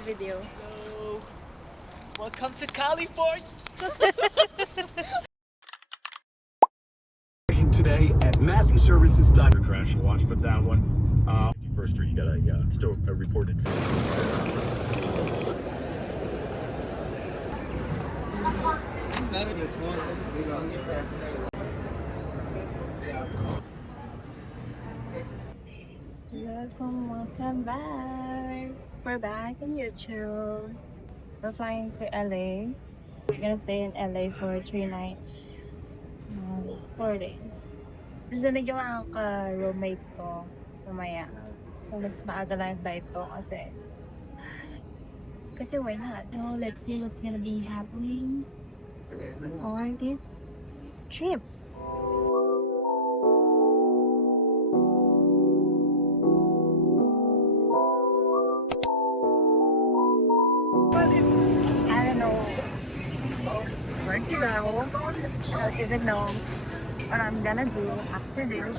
video. Hello. Welcome to California. Today at masseyservices. Crash and watch for that one. First, you got a still a reported. Welcome back. We're back in YouTube. We're flying to LA. We're gonna stay in LA for 3 nights. 4 days. Nasinig yung roommate ko mamaya. So, mas maaga lang yung flight ko kasi why not? So, let's see what's gonna be happening on this trip. I don't know where to go. I don't even know what I'm gonna do after this.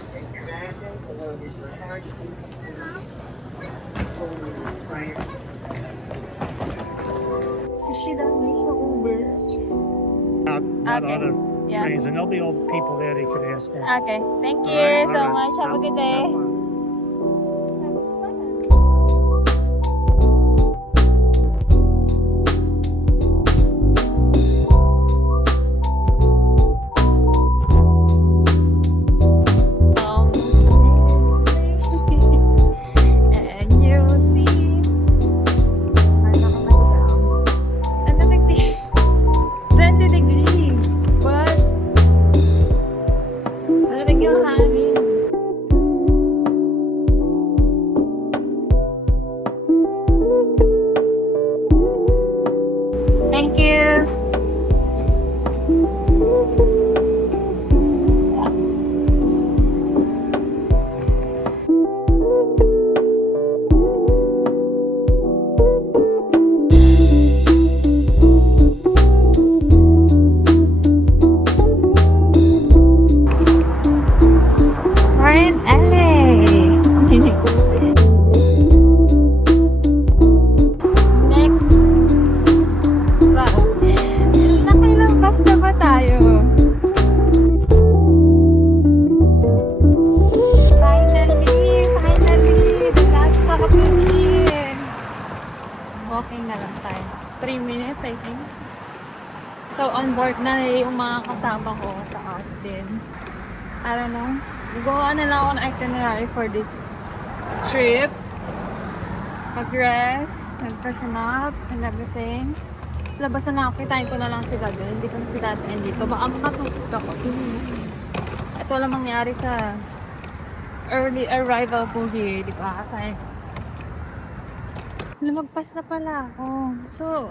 So she don't wait for Uber. Not Okay. other Yeah. trains, and there'll be old people there that could ask us. Okay, thank you Alright, so alright. much. Have a good day. Have fun. And you'll see. Ano 20 degrees. What? Malamig yung hangin. Thank you. We're in LA. Next. Wow. Nakailang bus na ba tayo? Finally, the last stop is here. Walking na lang tayo. 3 minutes, I think. So, on board na yung mga kasama ko sa Austin. I don't know. Gawa na lang ako ng itinerary for this trip. Mag-rest, mag-freshen up, and everything. Sa labas na ako, kitain ko na lang sila doon. Hindi ko na sila atin dito. Baka matutulog ako. At walang mangyari sa early arrival ko here, di ba? Kasi lumagpas na pala ako. So,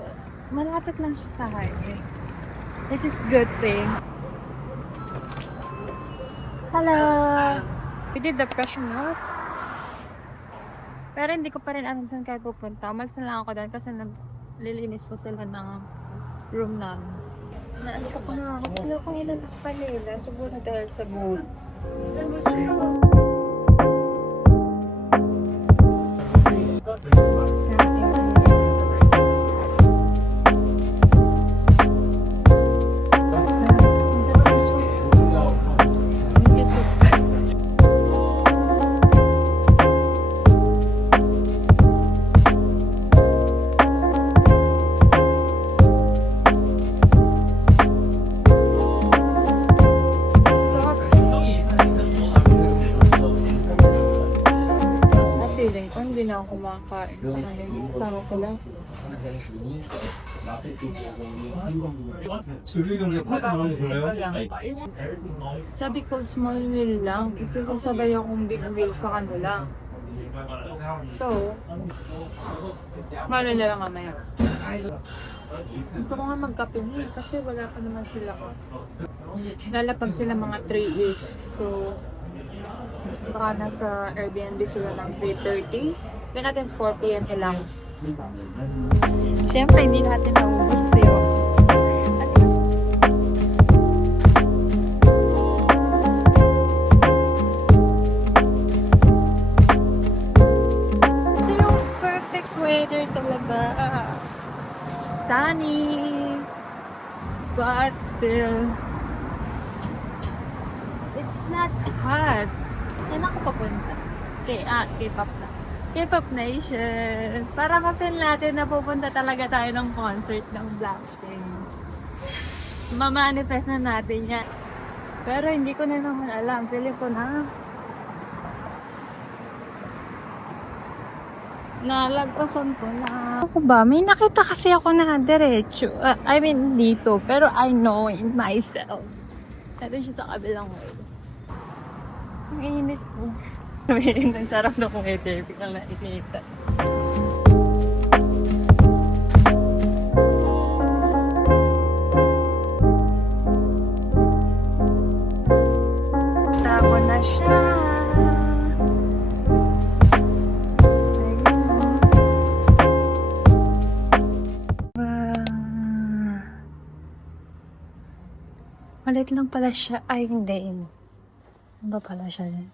malapit lang siya sa highway. Which is good thing. Hello! We did the freshen up. Pero hindi ko pa rin alam saan kayo pupunta. Umalis na lang ako doon kasi naglilinis po sila ng room namin. Naalito ko na ako. Wala kong ilan pa nila. Siguro dahil sa mood. Feeling ko hindi na ako kumakain. Kasama ko lang. Sabi ko small meal lang. Kasi kasabay akong big meal sa kanila. So, small meal na lang mamaya. Gusto ko nga magkape niya kasi wala pa naman sila. Lalapag sila mga 3-8. So, baka nasa Airbnb sila ng 3:30. Then natin 4 p.m. lang. Siyempre, hindi natin naubos yun. Ito yung perfect weather weather talaga. Sunny. But still, it's not hot. Saan ako papunta? K-pop na. K-pop Nation. Para ma-feel natin na pupunta talaga tayo ng concert ng Blackpink. Mamanifest na natin yan. Pero hindi ko na naman alam. Pili ko na. Nalagpasan ko na. Ako ba? May nakita kasi ako na diretso. I mean, dito. Pero I know in myself. Pero siya sa kabilang way. Ang init po. Ang sarap na kung weather. Biglang nainitan. Tabo na siya. Malit lang pala siya. Ay, hindi. Ano ba pala siya din?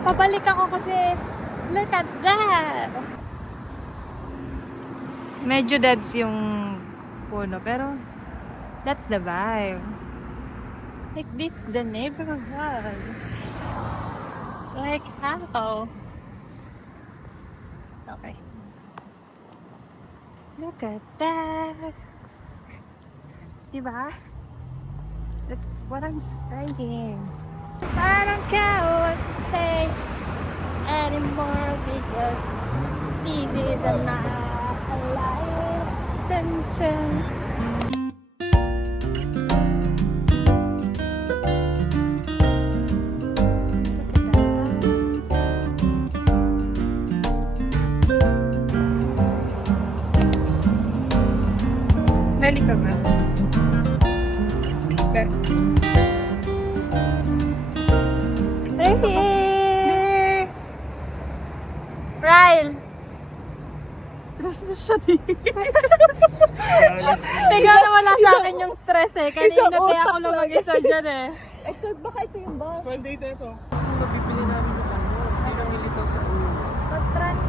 Pabalik ako kasi look at that! Medyo deads yung puno, pero that's the vibe. Like this the neighborhood. Like how? Okay. Look at that! Diba? That's what I'm saying. I don't care what you say anymore because this is not a lie. Chun chun. Balik ka ba? Okay. Right here! Ryle! Stress na siya din. Ikaw na wala sa akin yung stress eh. Kanina kaya ako lang mag-isa dyan eh. Ito, baka ito yung boss. 12 date ito. Mabibili namin yung ano. Hindi kang nilito sa ulo. Pag-trans.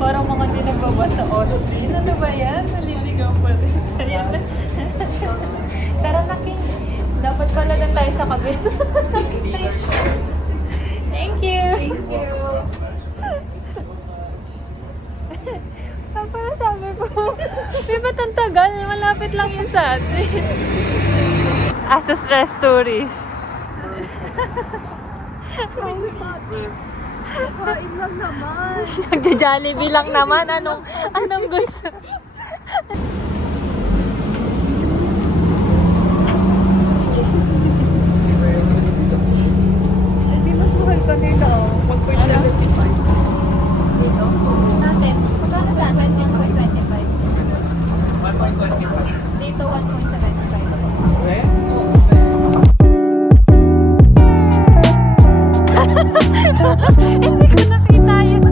Parang mga hindi nagbaba sa Austin. Ano ba yan? Naliligaw pa rin. Tara na, King. Dapat pala na tayo sa kabit. Thank you. Thank you. Papa, sabi ko, may ba't ang tagal? Malapit lang yun sa atin. As a stress tourist. Kain lang naman. Nagja-Jollibee lang naman. Anong gusto? Hindi mas mahal pa nila. 1.75. Dito? Natin. Magkano sa atin? 1.25. 1.25. Dito 1.75. Okay? Hindi ko nakita yun.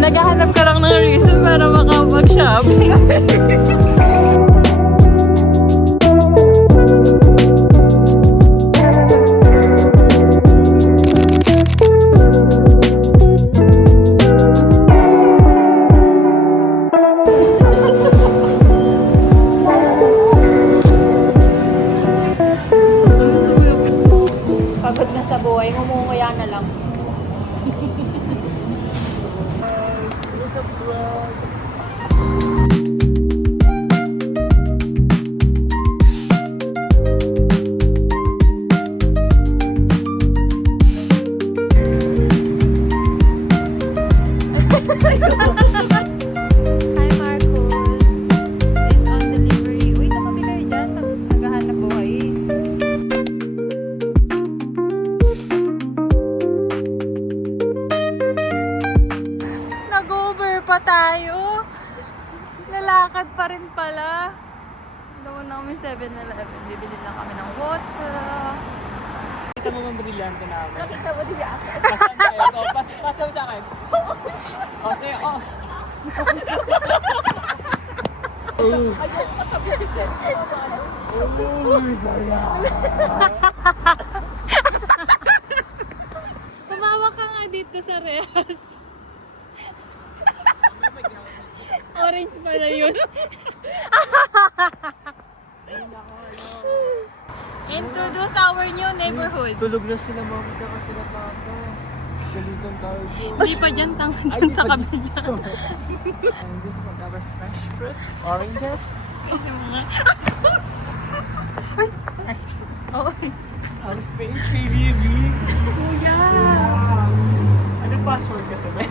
Naghahanap ka lang ng reason para makapag-shopping. tayo. Lalakad pa rin pala. Doon na kami 7-Eleven. Bibili lang kami ng water. Kita mo bang brilyante namin? Nakita mo din ako. Pasan tayo. Oh, pasan sa akin. Oh, sige. Oh. Ayoko katabi si Jen. Tumawa ka nga dito sa rehas. Orange pala yun. Introduce our new neighborhood. Tulog na sila mama tsaka sila papa. Galitan tayo. Hindi pa dyan, tangan dyan sa kabila. And this is our fresh fruits, oranges. Oh, Our space, baby. kuya. Ano password ka sabi?